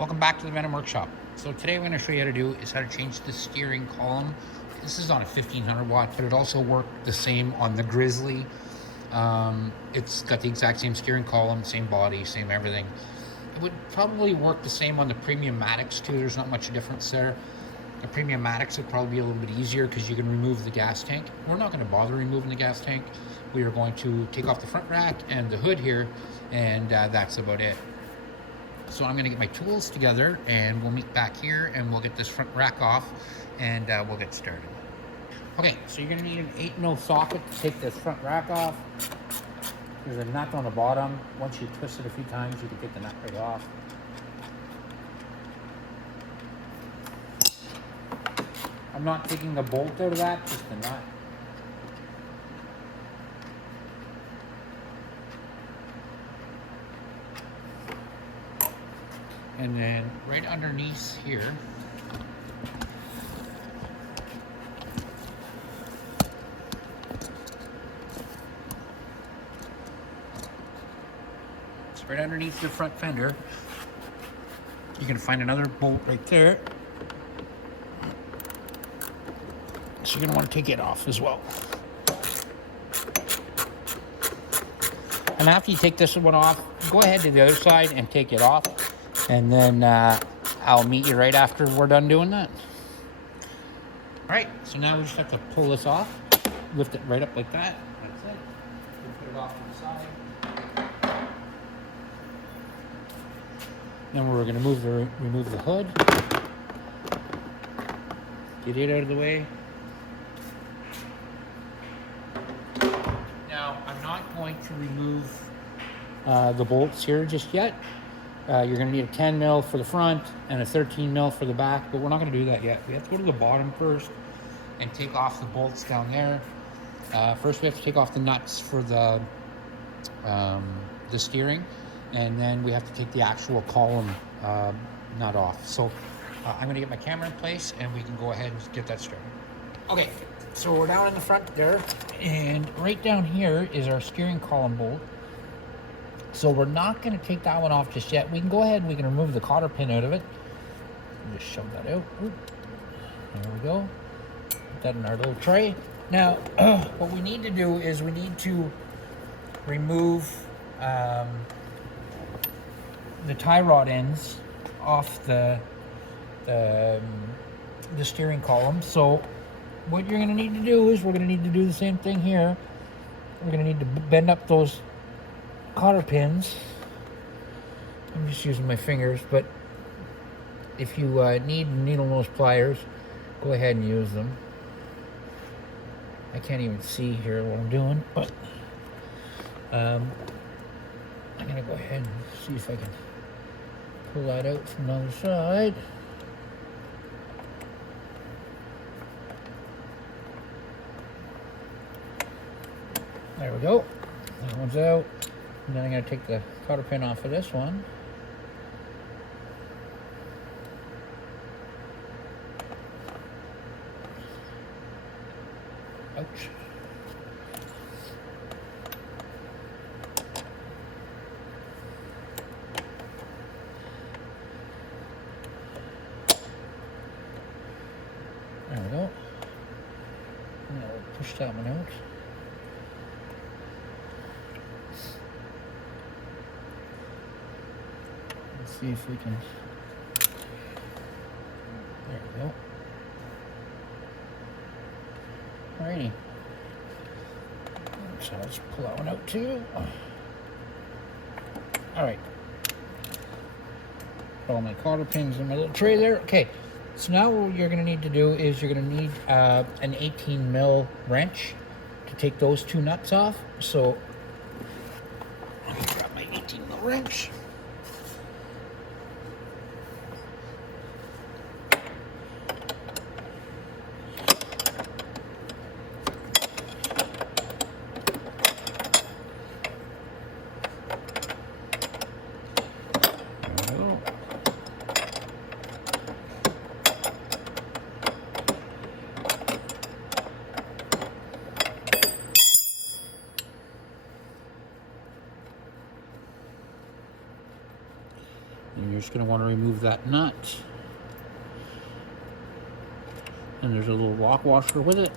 Welcome back to the Venom Workshop. So today I'm going to show you how to do is how to change the steering column. This is on a 1500 watt, but it also worked the same on the Grizzly. It's got the exact same steering column, same body, same everything. It would probably work the same on the Premium Matics too. There's not much difference there. The Premium Matics would probably be a little bit easier because you can remove the gas tank. We're not going to bother removing the gas tank. We are going to take off the front rack and the hood here, and that's about it. So I'm going to get my tools together and we'll meet back here and we'll get this front rack off and we'll get started. Okay, so you're going to need an 8mm socket to take this front rack off. There's a nut on the bottom. Once you twist it a few times, you can get the nut right off. I'm not taking the bolt out of that, just the nut. And then right underneath here, it's right underneath the front fender. You can find another bolt right there. So you're gonna want to take it off as well. And after you take this one off, go ahead to the other side and take it off. And then I'll meet you right after we're done doing that. All right, so now we just have to pull this off, lift it right up like that. That's it. We'll put it off to the side. Then we're going to remove the hood. Get it out of the way. Now, I'm not going to remove the bolts here just yet. You're going to need a 10mm for the front and a 13mm for the back, but we're not going to do that yet. We have to go to the bottom first and take off the bolts down there. First we have to take off the nuts for the steering, and then we have to take the actual column nut off. So I'm going to get my camera in place and we can go ahead and get that started. Okay, so we're down in the front there, and right down here is our steering column bolt. So we're not going to take that one off just yet. We can go ahead and we can remove the cotter pin out of it. Just shove that out. Oop. There we go. Put that in our little tray. Now, what we need to do is we need to remove the tie rod ends off the steering column. So what you're going to need to do is we're going to need to do the same thing here. We're going to need to bend up those cotter pins. I'm just using my fingers, but if you need needle nose pliers, go ahead and use them. I can't even see here what I'm doing, but I'm gonna go ahead and see if I can pull that out from the other side. There we go. That one's out. And then I'm going to take the cotter pin off of this one. Ouch. There we go. Now we'll push that one out. See if we can. There we go. Alrighty. So let's pull that one out too. Alright. Put all my cotter pins in my little tray there. Okay. So now what you're going to need to do is you're going to need an 18mm wrench to take those two nuts off. So I'm going to grab my 18mm wrench. just going to want to remove that nut. And there's a little lock washer with it.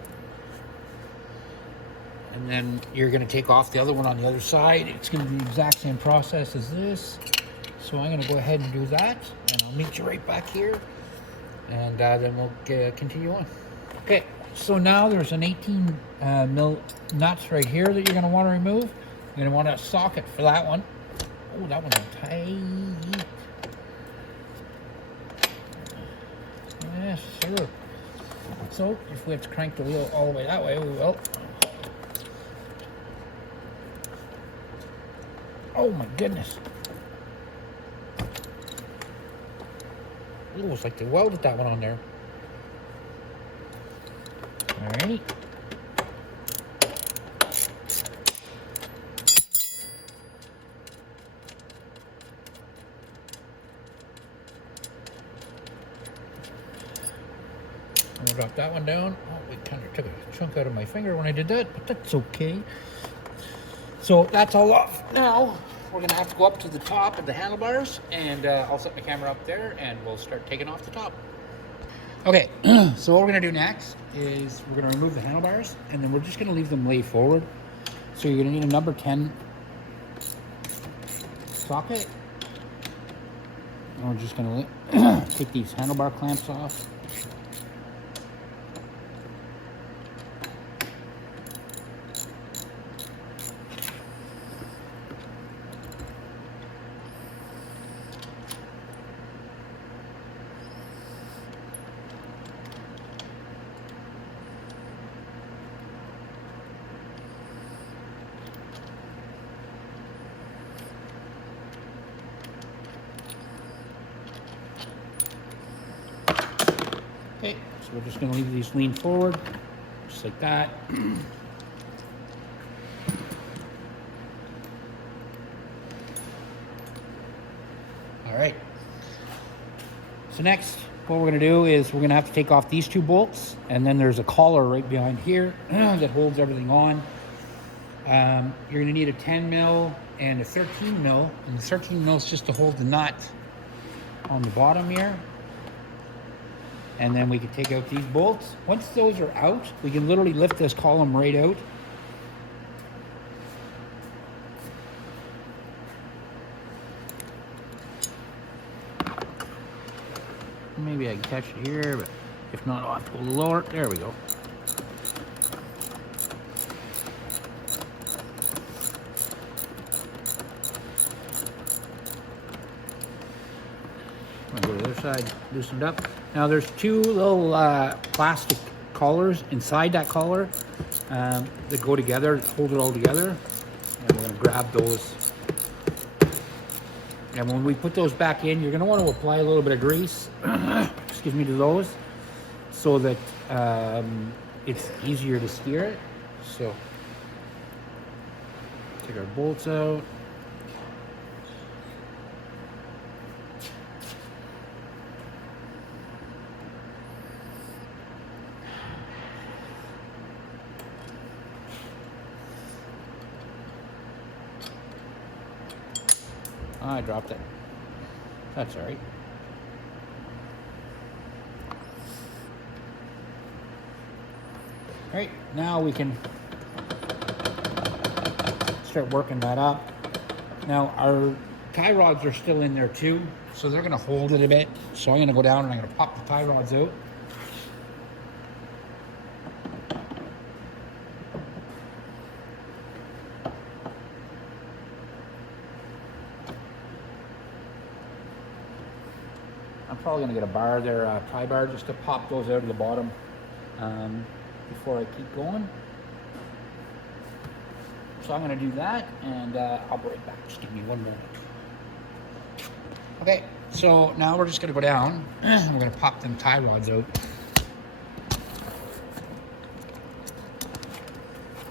And then you're going to take off the other one on the other side. It's going to be the exact same process as this. So I'm going to go ahead and do that. And I'll meet you right back here. And then we'll continue on. Okay, so now there's an 18 mil nuts right here that you're going to want to remove. You're going to want a socket for that one. Oh, that one's tight. Yes, sure. So if we have to crank the wheel all the way that way, we will. Oh my goodness. It looks like they welded that one on there. Alrighty. I'm gonna drop that one down. Oh, it kind of took a chunk out of my finger when I did that, but that's okay. So that's all off. Now we're gonna have to go up to the top of the handlebars, and I'll set my camera up there and we'll start taking off the top. Okay, so what we're gonna do next is we're gonna remove the handlebars, and then we're just gonna leave them lay forward. So you're gonna need a number 10 socket. And we're just gonna take these handlebar clamps off. Okay, so we're just going to leave these lean forward, just like that. All right. So next, what we're going to do is we're going to have to take off these two bolts, and then there's a collar right behind here that holds everything on. You're going to need a 10 mil and a 13 mil, and the 13 mil is just to hold the nut on the bottom here. And then we can take out these bolts. Once those are out, we can literally lift this column right out. Maybe I can catch it here, but if not, I'll have to hold it lower. There we go. I'm gonna go to the other side, loosened up. Now there's two little plastic collars inside that collar that go together, hold it all together. And we're gonna grab those. And when we put those back in, you're gonna want to apply a little bit of grease, excuse me, to those, so that it's easier to steer it. So take our bolts out. I dropped it. That's all right. All right, now we can start working that up. Now our tie rods are still in there too, so they're gonna hold it a bit. So I'm gonna go down and I'm gonna pop the tie rods out. I'm probably going to get a bar there, a tie bar, just to pop those out of the bottom before I keep going. So I'm going to do that, and I'll be right back. Just give me one moment. Okay, so now we're just going to go down. I'm going to pop them tie rods out.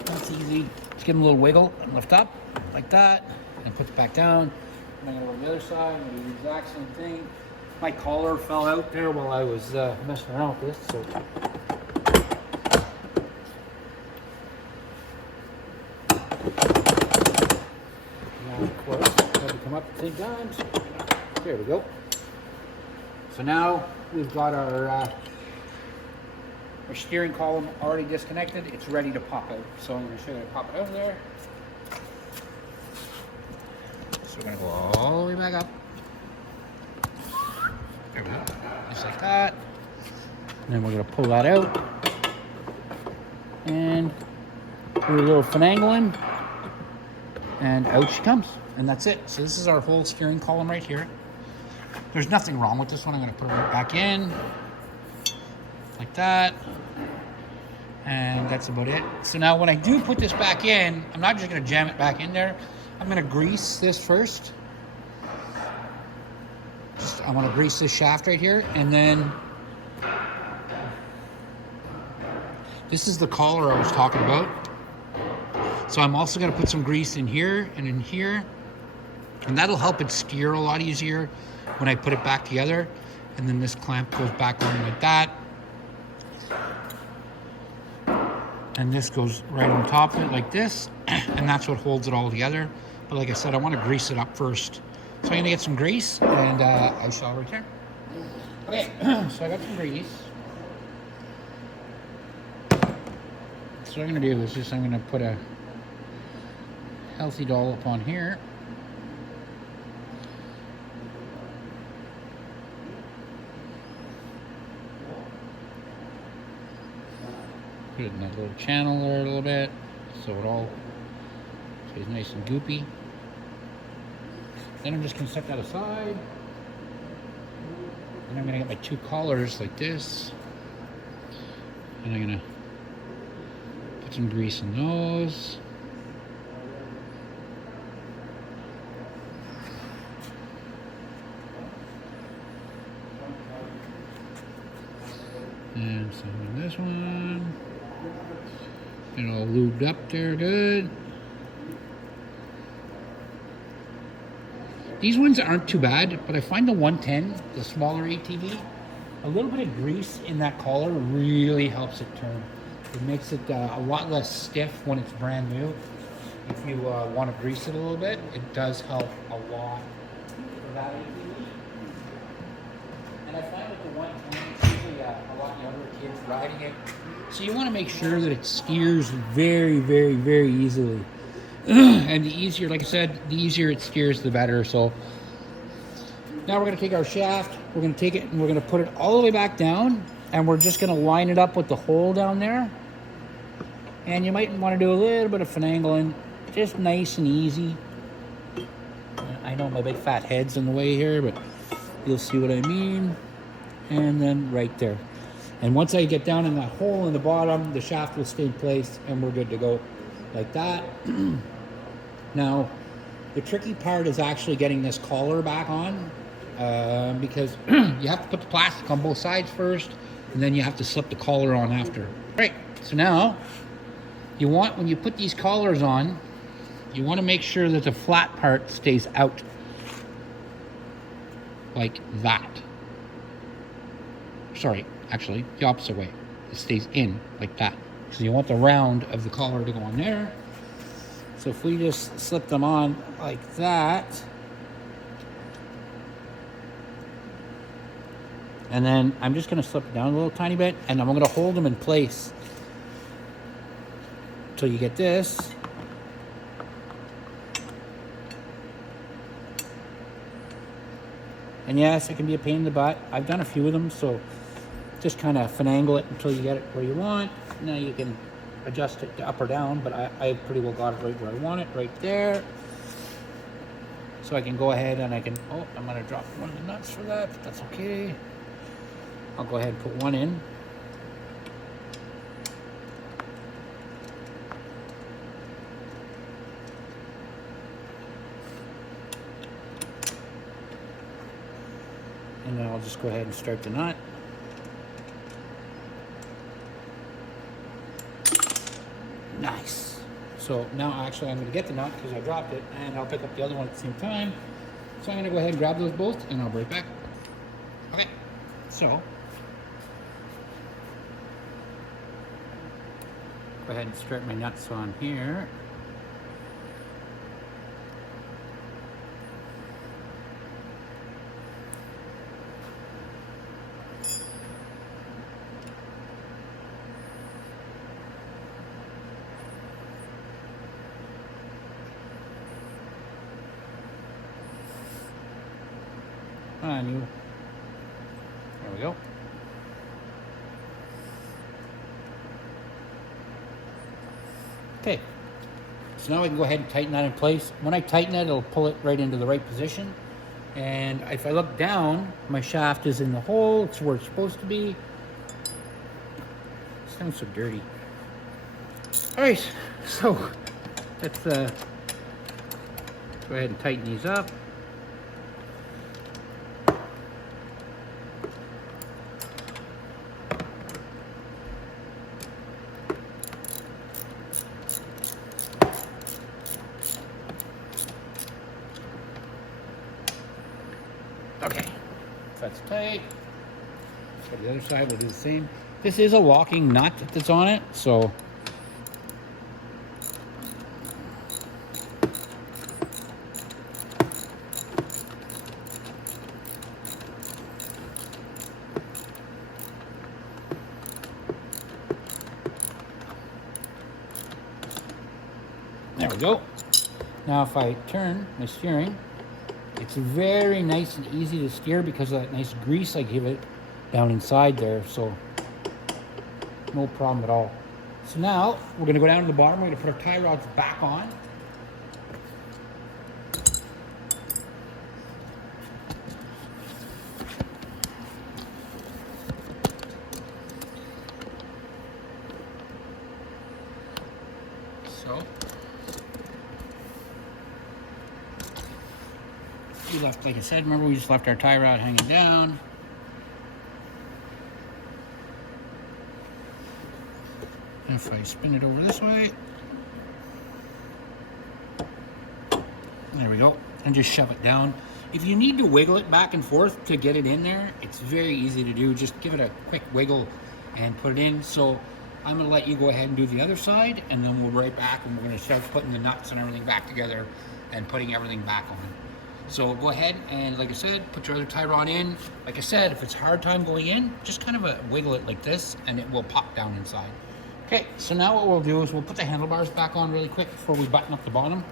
That's easy. Just give them a little wiggle and lift up like that, and put it back down. And I'm going to go to the other side and do the exact same thing. My collar fell out there while I was messing around with this, so. Now, of course, I had to come up at the same time. So there we go. So now we've got our steering column already disconnected. It's ready to pop out. So I'm going to show you how to pop it out of there. So we're going to go all the way back up. There we go. Just like that. And then we're going to pull that out. And do a little finagling. And out she comes. And that's it. So this is our whole steering column right here. There's nothing wrong with this one. I'm going to put it right back in. Like that. And that's about it. So now when I do put this back in, I'm not just going to jam it back in there. I'm going to grease this first. I want to grease this shaft right here. And then this is the collar I was talking about. So I'm also going to put some grease in here and in here. And that'll help it steer a lot easier when I put it back together. And then this clamp goes back on like that. And this goes right on top of it like this. And that's what holds it all together. But like I said, I want to grease it up first. So I'm going to get some grease and I shall return. Okay, so I got some grease. So what I'm going to do is just I'm going to put a healthy dollop on here. Put it in that little channel there a little bit so it all stays nice and goopy. Then I'm just going to set that aside. And I'm going to get my two collars like this. And I'm going to put some grease in those. And some in this one. Get it all lubed up there good. These ones aren't too bad, but I find the 110, the smaller ATV, a little bit of grease in that collar really helps it turn. It makes it a lot less stiff when it's brand new. If you want to grease it a little bit, it does help a lot for that ATV. And I find with the 110, it's usually a lot younger kids riding it. So you want to make sure that it steers very, very, very easily. And the easier, like I said, the easier it steers, the better. So now we're going to take our shaft, we're going to take it and we're going to put it all the way back down, and we're just going to line it up with the hole down there. And you might want to do a little bit of finagling, just nice and easy. I know my big fat head's in the way here, but you'll see what I mean. And then right there. And once I get down in that hole in the bottom, the shaft will stay in place and we're good to go like that. Now, the tricky part is actually getting this collar back on because you have to put the plastic on both sides first, and then you have to slip the collar on after. Right, so now, you want, when you put these collars on, you want to make sure that the flat part stays out. Like that. Sorry, actually, the opposite way. It stays in, like that. So you want the round of the collar to go on there. So if we just slip them on like that, and then I'm just going to slip it down a little tiny bit, and I'm going to hold them in place until you get this. And yes, it can be a pain in the butt. I've done a few of them, so just kind of finagle it until you get it where you want. Now you can adjust it to up or down, but I pretty well got it right where I want it, right there. So I can go ahead and I can, oh, I'm gonna drop one of the nuts for that, but that's okay. I'll go ahead and put one in. And then I'll just go ahead and start the nut. Nice. So now actually I'm going to get the nut because I dropped it, and I'll pick up the other one at the same time. So I'm going to go ahead and grab those both and I'll be right back. Okay, so go ahead and strap my nuts on here. on, you. There we go. Okay, so now I can go ahead and tighten that in place. When I tighten it, it'll pull it right into the right position. And if I look down, my shaft is in the hole. It's where it's supposed to be. It sounds so dirty. All right, so let's go ahead and tighten these up. Okay, that's tight. So the other side will do the same. This is a locking nut that's on it, so there we go. Now if I turn my steering, it's very nice and easy to steer because of that nice grease I give it down inside there, so no problem at all. So now we're going to go down to the bottom. We're going to put our tie rods back on. So we left, like I said, remember we just left our tie rod hanging down. If I spin it over this way, there we go, and just shove it down. If you need to wiggle it back and forth to get it in there, it's very easy to do. Just give it a quick wiggle and put it in. So I'm going to let you go ahead and do the other side, and then we'll be right back and we're going to start putting the nuts and everything back together and putting everything back on. So go ahead and, like I said, put your other tie rod in. Like I said, if it's a hard time going in, just kind of wiggle it like this and it will pop down inside. Okay, so now what we'll do is we'll put the handlebars back on really quick before we button up the bottom.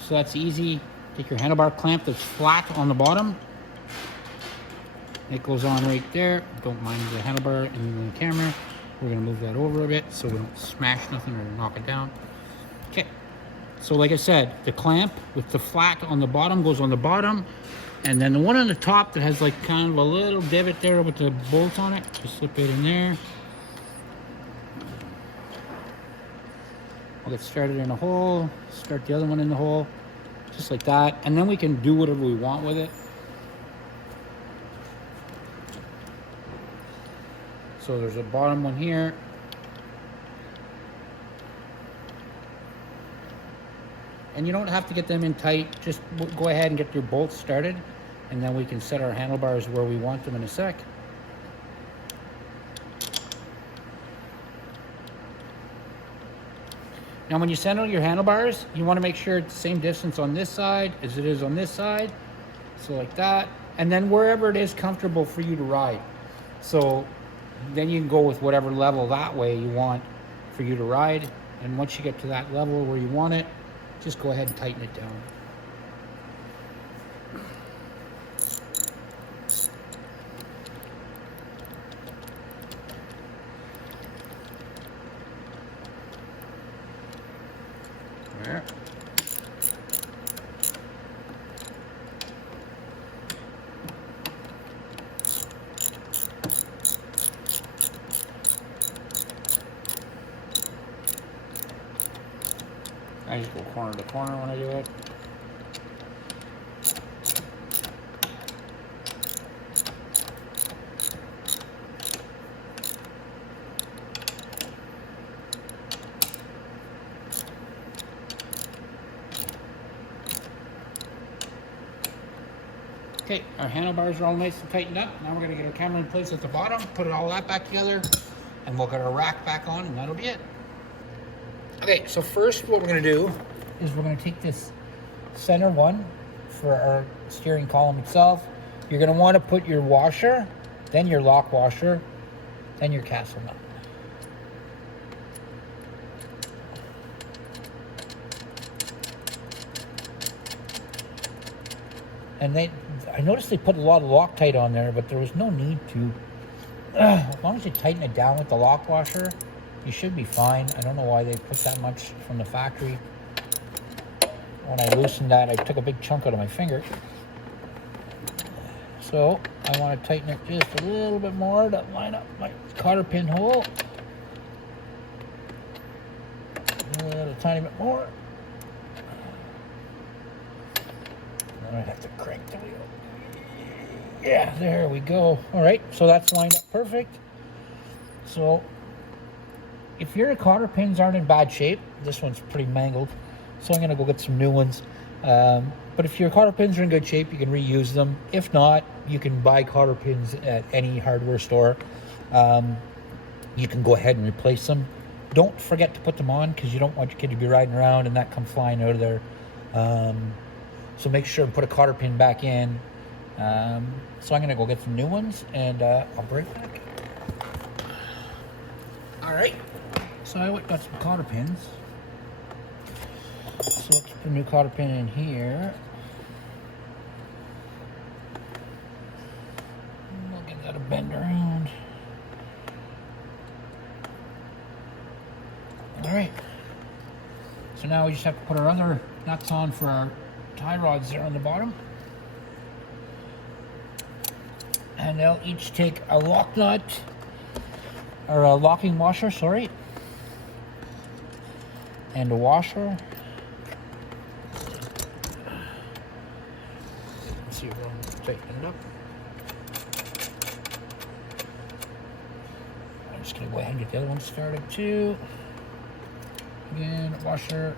So that's easy. Take your handlebar clamp that's flat on the bottom. It goes on right there. Don't mind the handlebar in the camera. We're gonna move that over a bit so we don't smash nothing or knock it down. Okay, so like I said, the clamp with the flat on the bottom goes on the bottom, and then the one on the top that has like kind of a little divot there with the bolts on it, just slip it in there. We'll get started in a hole, start the other one in the hole, just like that, and then we can do whatever we want with it. So there's a bottom one here. And you don't have to get them in tight, just go ahead and get your bolts started, and then we can set our handlebars where we want them in a sec. Now when you center your handlebars, you want to make sure it's the same distance on this side as it is on this side. So like that. And then wherever it is comfortable for you to ride. So then you can go with whatever level that way you want for you to ride. And once you get to that level where you want it, just go ahead and tighten it down. There. I just go corner to corner when I do it. Okay, our handlebars are all nice and tightened up. Now we're going to get our camera in place at the bottom, put all that back together, and we'll get our rack back on, and that'll be it. Okay, so first what we're going to do is we're going to take this center one for our steering column itself. You're going to want to put your washer, then your lock washer, then your castle nut. And then I noticed they put a lot of Loctite on there, but there was no need to. As long as you tighten it down with the lock washer, you should be fine. I don't know why they put that much from the factory. When I loosened that, I took a big chunk out of my finger. So I want to tighten it just a little bit more to line up my cotter pin hole. A little tiny bit more. Then I have to crank the wheel. Yeah, there we go. All right, so that's lined up perfect. So if your cotter pins aren't in bad shape, this one's pretty mangled, so I'm gonna go get some new ones. But if your cotter pins are in good shape, you can reuse them. If not, you can buy cotter pins at any hardware store. You can go ahead and replace them. Don't forget to put them on, because you don't want your kid to be riding around and that come flying out of there. So make sure and put a cotter pin back in. So I'm gonna go get some new ones, and I'll be right back. All right, so I got some cotter pins. So let's put a new cotter pin in here. We'll get that a bend around. All right, so now we just have to put our other nuts on for our tie rods there on the bottom. And they'll each take a lock nut, or a locking washer, sorry, and a washer. Let's see if we'll tighten it up. I'm just gonna go ahead and get the other one started too. Again, washer,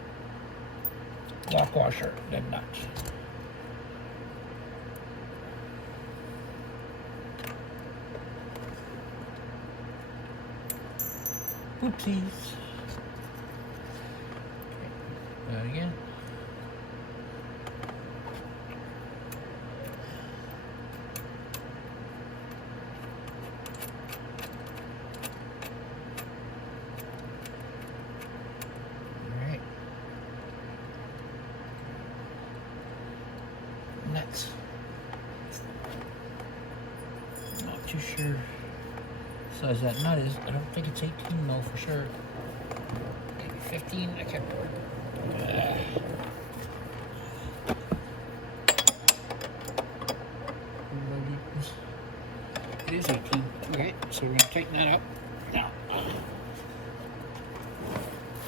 lock washer, then nut. Oopsies. That again. All right. Nuts. Not too sure size that nut is. I don't think it's 18 though for sure. Maybe 15. I can't remember. It is 18. Okay, so we're going to tighten that up. Now,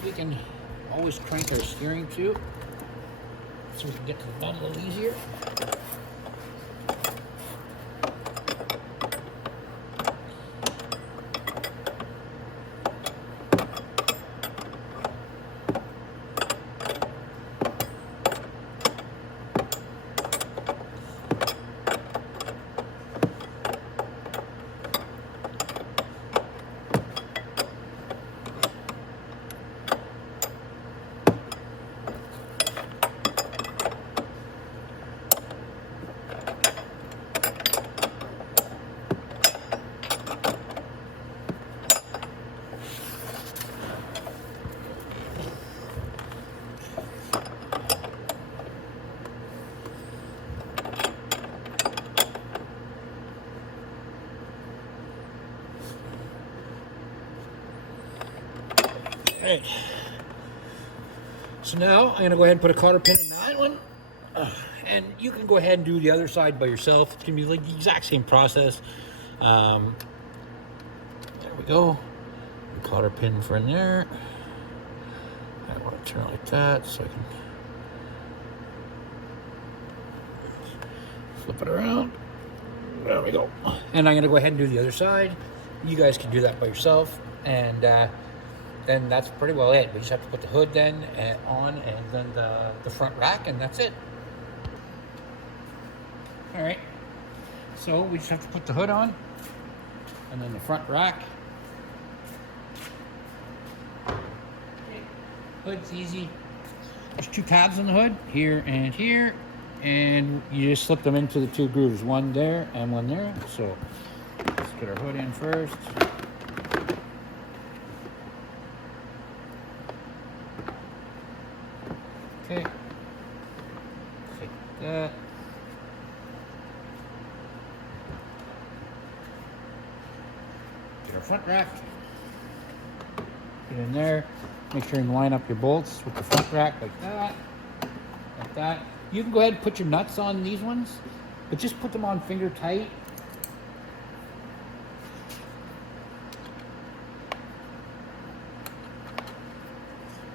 we can always crank our steering too, so we can get to the bottom a little easier. Right. So now I'm going to go ahead and put a cotter pin in that one. And you can go ahead and do the other side by yourself. It's going to be like the exact same process. There we go. Cotter pin for in there. I want to turn it like that so I can flip it around. There we go. And I'm going to go ahead and do the other side. You guys can do that by yourself. And then that's pretty well it. We just have to put the hood then on, and then the front rack, and that's it. All right, so we just have to put the hood on, and then the front rack. Okay. Hood's easy. There's two tabs on the hood, here, and you just slip them into the two grooves, one there and one there. So let's get our hood in first. Okay, take that. Get our front rack. Get in there. Make sure you line up your bolts with the front rack like that. Like that. You can go ahead and put your nuts on these ones, but just put them on finger tight.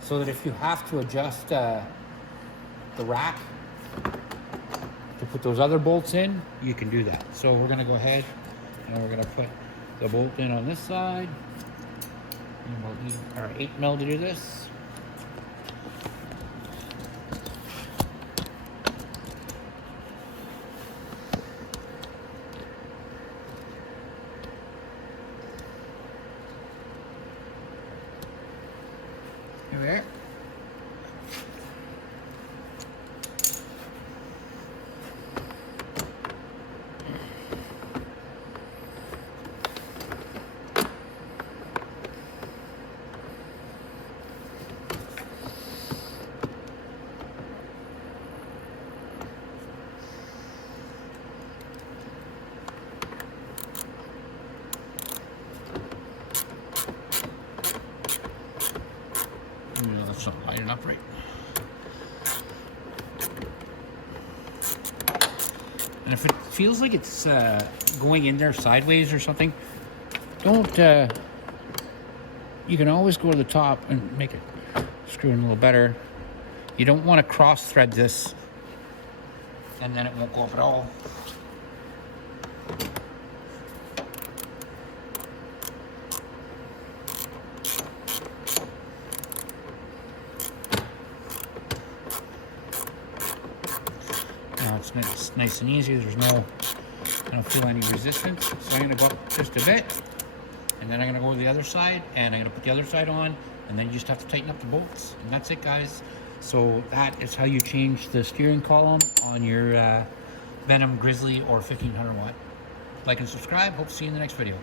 So that if you have to adjust the rack to put those other bolts in, you can do that. So we're gonna go ahead and we're gonna put the bolt in on this side. And we'll need our 8mm to do this. There. That's not lining up right. And if it feels like it's going in there sideways or something, don't, you can always go to the top and make it screw in a little better. You don't want to cross thread this and then it won't go up at all. It's nice and easy. There's no, I don't feel any resistance. So I'm going to go up just a bit, and then I'm going to go to the other side, and I'm going to put the other side on, and then you just have to tighten up the bolts, and that's it, guys. So that is how you change the steering column on your Venom Grizzly or 1500 watt. Like and subscribe. Hope to see you in the next video.